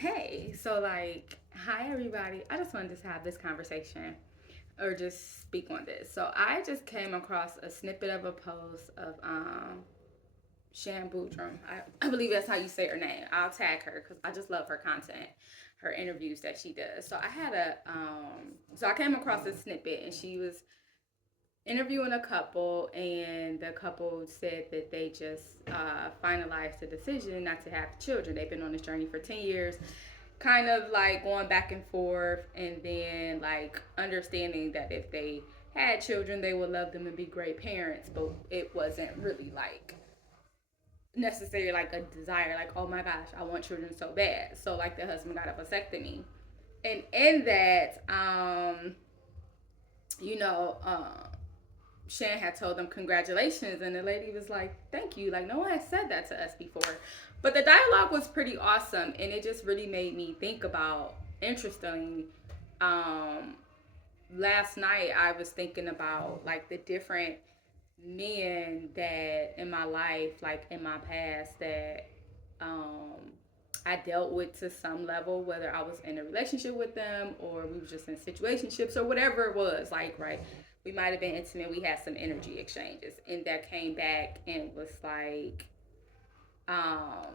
Hey, so like, hi everybody. I just wanted to have this conversation or just speak on this. So I just came across a snippet of a post of Shan Boodram. I believe that's how you say her name. I'll tag her because I just love her content, her interviews that she does. So I came across this snippet and she was interviewing a couple, and the couple said that they just finalized the decision not to have children. They've been on this journey for 10 years, kind of like going back and forth, and then like understanding that if they had children, they would love them and be great parents, but it wasn't really like necessarily like a desire, like, oh my gosh, I want children so bad. So like the husband got a vasectomy. And in that, you know, Shan had told them congratulations, and the lady was like, "Thank you." Like no one has said that to us before, but the dialogue was pretty awesome, and it just really made me think about interesting. Um, Last night I was thinking about like the different men that in my life, like in my past, that um, I dealt with to some level, whether I was in a relationship with them or we were just in situationships or whatever it was. Like, right, we might have been intimate. We had some energy exchanges, and that came back and was like, um,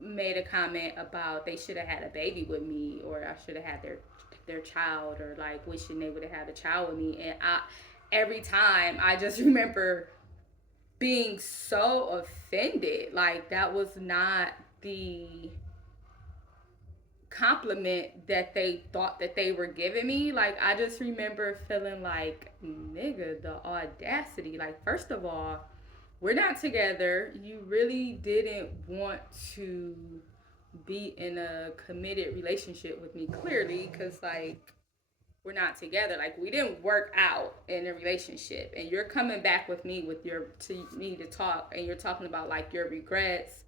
made a comment about they should have had a baby with me, or I should have had their child, or like wishing they would have had a child with me. And I, every time, I just remember being so offended. Like that was not the compliment that they thought that they were giving me. Like I just remember feeling like, nigga, the audacity. Like first of all, we're not together. You really didn't want to be in a committed relationship with me, clearly, because like we're not together. Like we didn't work out in a relationship, and you're coming back with me with your to me to talk, and you're talking about like your regrets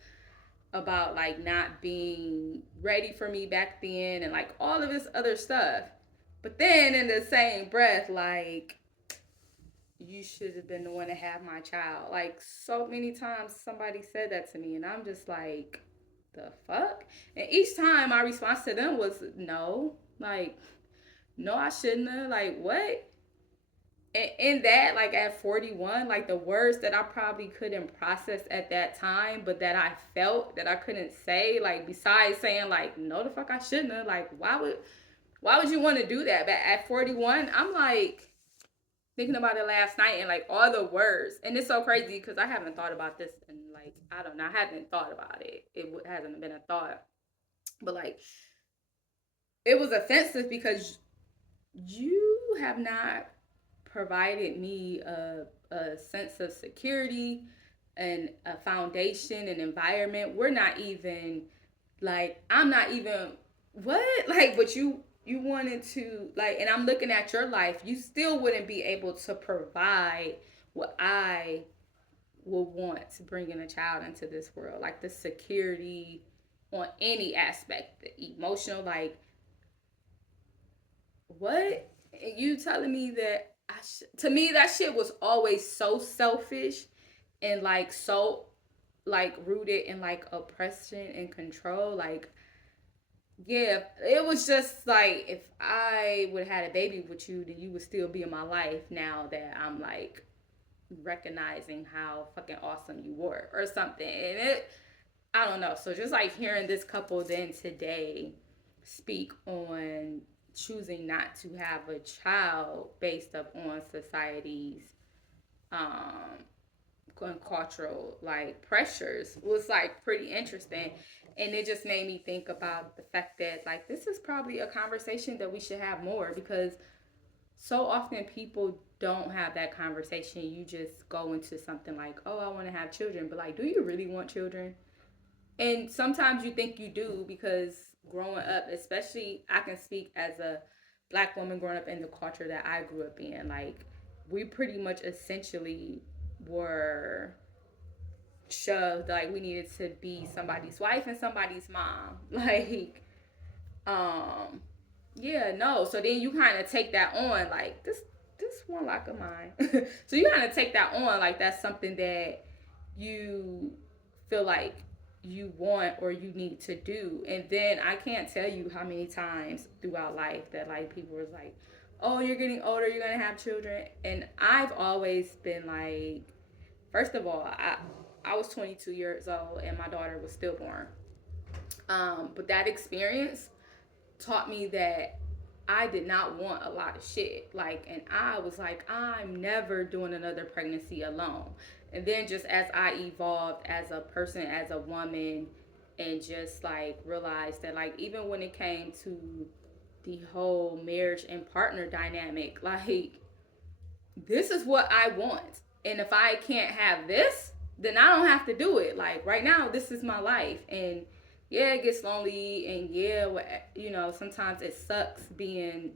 about like not being ready for me back then, and like all of this other stuff. But then in the same breath, like you should have been the one to have my child. Like so many times somebody said that to me, and I'm just like, the fuck? And each time my response to them was no. Like, no, I shouldn't have. Like, what? And in that, like at 41, like the words that I probably couldn't process at that time, but that I felt that I couldn't say, like besides saying like, no, the fuck I shouldn't have. Like, why would you want to do that? But at 41, I'm like thinking about it last night, and like all the words, and it's so crazy because I haven't thought about this, and like I don't know, I haven't thought about it. It hasn't been a thought, but like it was offensive because you have not provided me a sense of security and a foundation and environment. We're not even like, I'm not even what, like, but you wanted to like, and I'm looking at your life, you still wouldn't be able to provide what I would want to bring in a child into this world, like the security on any aspect, the emotional, like what? You telling me that to me that shit was always so selfish and like so like rooted in like oppression and control. Like yeah, it was just like if I would have had a baby with you, then you would still be in my life now that I'm like recognizing how fucking awesome you were or something. And it, I don't know. So just like hearing this couple then today speak on choosing not to have a child based up on society's um cultural like pressures was like pretty interesting, and it just made me think about the fact that like this is probably a conversation that we should have more, because so often people don't have that conversation. You just go into something like, oh, I want to have children, but like, do you really want children? And sometimes you think you do, because growing up, especially I can speak as a black woman growing up in the culture that I grew up in, like we pretty much essentially were shoved like we needed to be somebody's wife and somebody's mom. Like um yeah, no. So then you kind of take that on, like this one like of mine. So you kind of take that on like that's something that you feel like you want or you need to do. And then I can't tell you how many times throughout life that like people was like, oh, you're getting older, you're gonna have children. And I've always been like, first of all, I was 22 years old and my daughter was stillborn. But that experience taught me that I did not want a lot of shit. Like, and I was like, I'm never doing another pregnancy alone. And then just as I evolved as a person, as a woman, and just like realized that like even when it came to the whole marriage and partner dynamic, like this is what I want. And if I can't have this, then I don't have to do it. Like right now, this is my life. And yeah, it gets lonely. And yeah, sometimes it sucks being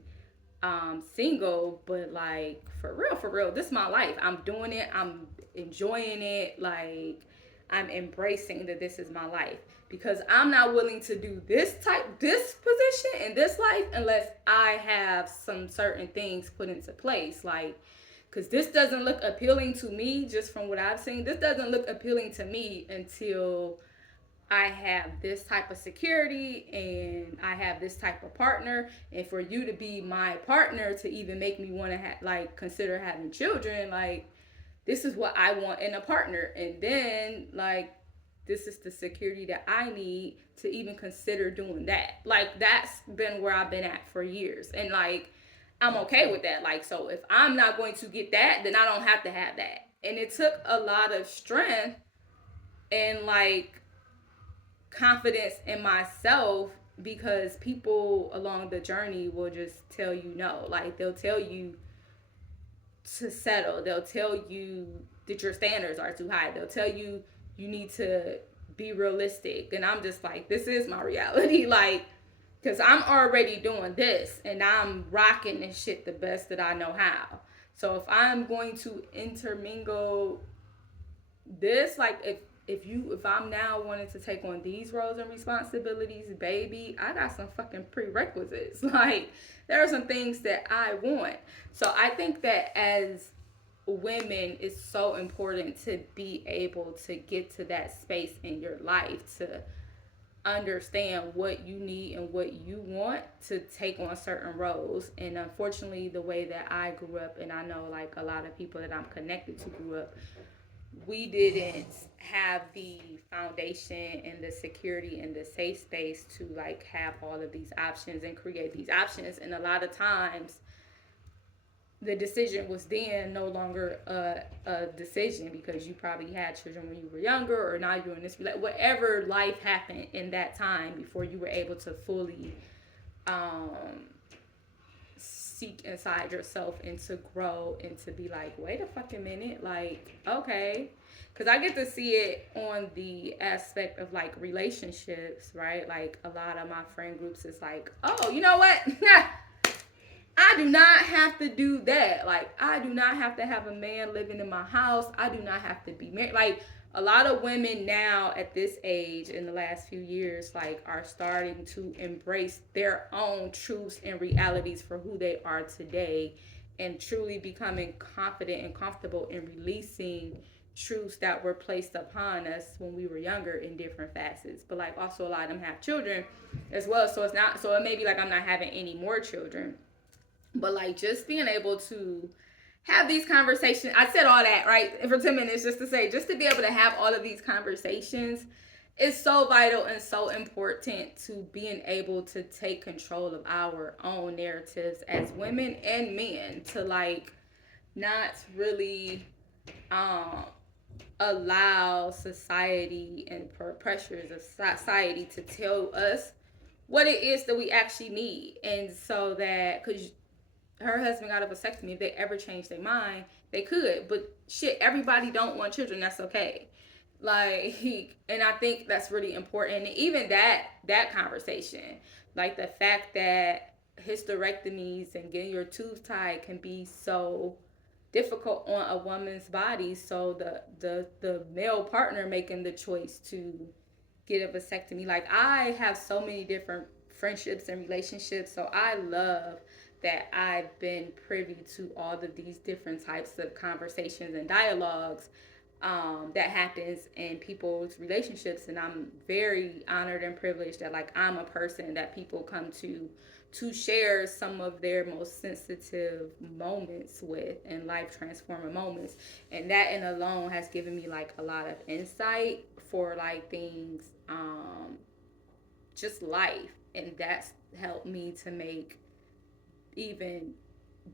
single. But like, for real, this is my life. I'm doing it. I'm enjoying it. Like, I'm embracing that this is my life. Because I'm not willing to do this position in this life unless I have some certain things put into place. Like, because this doesn't look appealing to me just from what I've seen. This doesn't look appealing to me until I have this type of security and I have this type of partner. And for you to be my partner to even make me want to consider having children, like this is what I want in a partner. And then like this is the security that I need to even consider doing that. Like that's been where I've been at for years. And like I'm okay with that. Like, so if I'm not going to get that, then I don't have to have that. And it took a lot of strength and like confidence in myself because people along the journey will just tell you no. Like, they'll tell you to settle. They'll tell you that your standards are too high. They'll tell you you need to be realistic. And I'm just like, this is my reality. Like, because I'm already doing this and I'm rocking this shit the best that I know how. So if I'm going to intermingle this, like if I'm now wanting to take on these roles and responsibilities, baby, I got some fucking prerequisites. Like there are some things that I want. So I think that as women, it's so important to be able to get to that space in your life to understand what you need and what you want to take on certain roles. And unfortunately, the way that I grew up, and I know like a lot of people that I'm connected to grew up, we didn't have the foundation and the security and the safe space to like have all of these options and create these options. And a lot of times the decision was then no longer a decision because you probably had children when you were younger, or now you're in this, like whatever life happened in that time before you were able to fully seek inside yourself and to grow and to be like, wait a fucking minute, like, okay. Because I get to see it on the aspect of like relationships, right? Like a lot of my friend groups is like, oh, you know what? I do not have to do that. Like, I do not have to have a man living in my house. I do not have to be married. Like, a lot of women now at this age in the last few years, like, are starting to embrace their own truths and realities for who they are today and truly becoming confident and comfortable in releasing truths that were placed upon us when we were younger in different facets. But, like, also a lot of them have children as well. So it may be like I'm not having any more children. But like just being able to have these conversations, I said all that, right? For 10 minutes just to say, just to be able to have all of these conversations is so vital and so important to being able to take control of our own narratives as women and men, to like not really allow society and pressures of society to tell us what it is that we actually need. And so that, because her husband got a vasectomy, if they ever change their mind, they could. But shit, everybody don't want children. That's okay. Like and I think that's really important. And even that conversation, like the fact that hysterectomies and getting your tubes tied can be so difficult on a woman's body. So the male partner making the choice to get a vasectomy. Like I have so many different friendships and relationships. So I love that I've been privy to all of these different types of conversations and dialogues that happens in people's relationships, and I'm very honored and privileged that like I'm a person that people come to share some of their most sensitive moments with and life transforming moments. And that in alone has given me like a lot of insight for like things, just life. And that's helped me to make even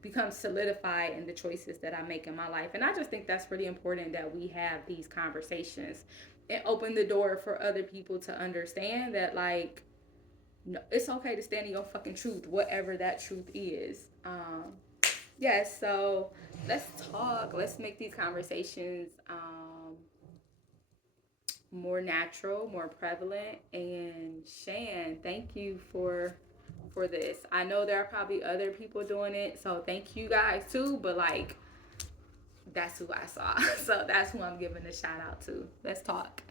become solidified in the choices that I make in my life. And I just think that's really important that we have these conversations and open the door for other people to understand that like, no, it's okay to stand in your fucking truth, whatever that truth is. Yes, yeah, so let's talk. Let's make these conversations more natural, more prevalent. And Shan, thank you for this. I know there are probably other people doing it, so thank you guys too. But like, that's who I saw, so that's who I'm giving a shout out to. Let's talk.